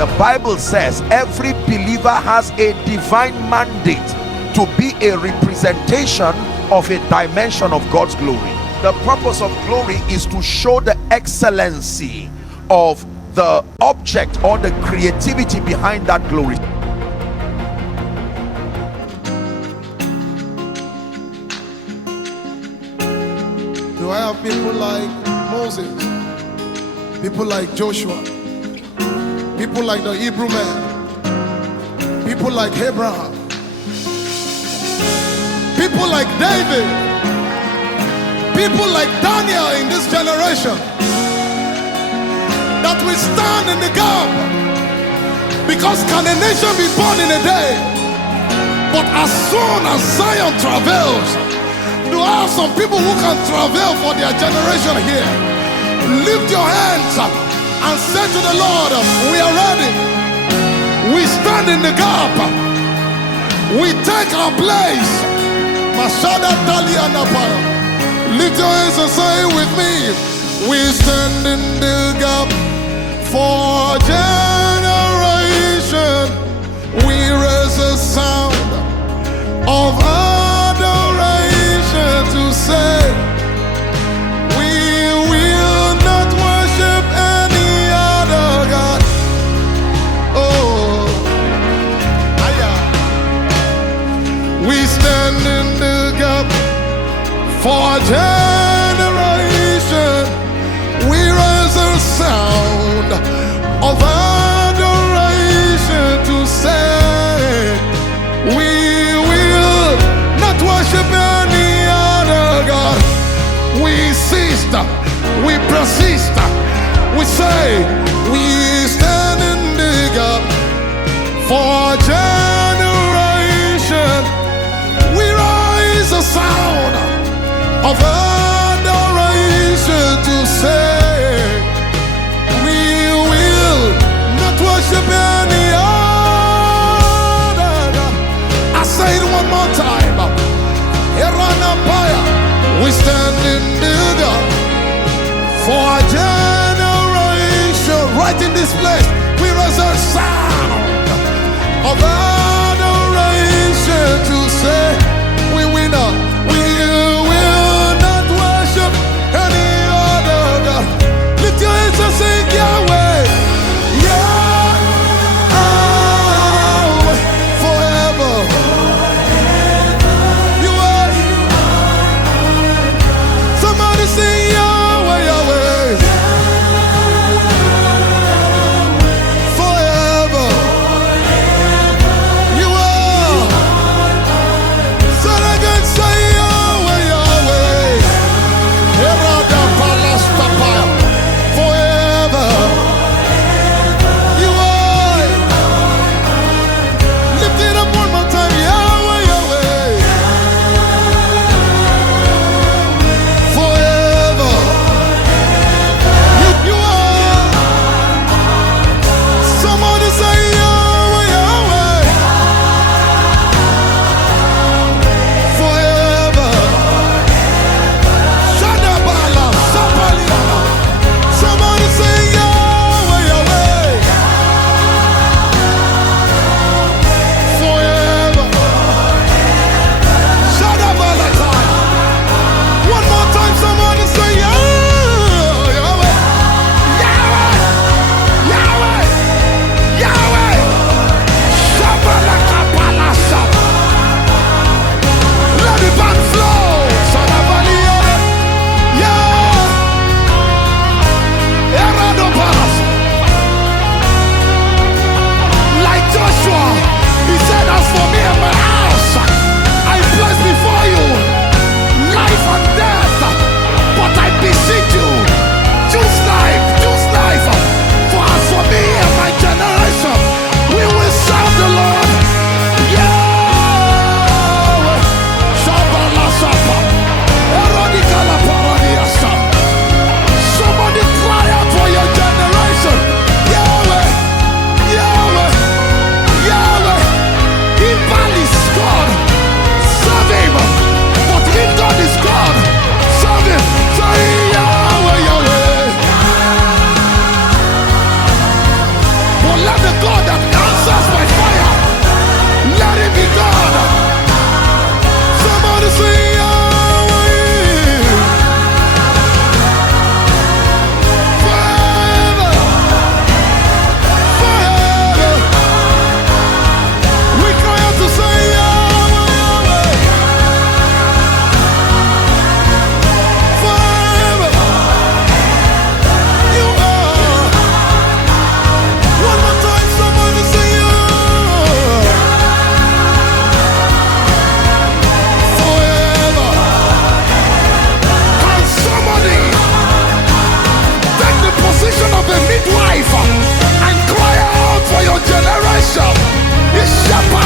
The Bible says every believer has a divine mandate to be a representation of a dimension of God's glory. The purpose of glory is to show the excellency of the object or the creativity behind that glory. Do I have people like Moses, people like Joshua, people like the Hebrew man, people like Abraham, people like David, people like Daniel in this generation, that we stand in the gap? Because can a nation be born in a day? But as soon as Zion travels, do I have some people who can travel for their generation here? Lift your hands up and say to the Lord, we are ready. We stand in the gap. We take our place. Mashada Talia Napaya. Lift your hands and say it with me. We stand in the gap for generation. We raise a sound of adoration to say, we will not worship any other God. Oh, we stand in the gap for generation. We raise a sound of adoration to say, we will not worship any other God. We ceased, we persist, we say, we stand in the gap for generation. We rise a sound of adoration to say, we will not worship any other God. I say it one more time. We stand in the gap for a generation. Right in this place, we raise a sound of adoration to say, we will not worship any other God. Lift your hands and sing Yahweh. Yahweh forever. You are. Somebody sing Yahweh, Yahweh. Forever. You are. Shepherd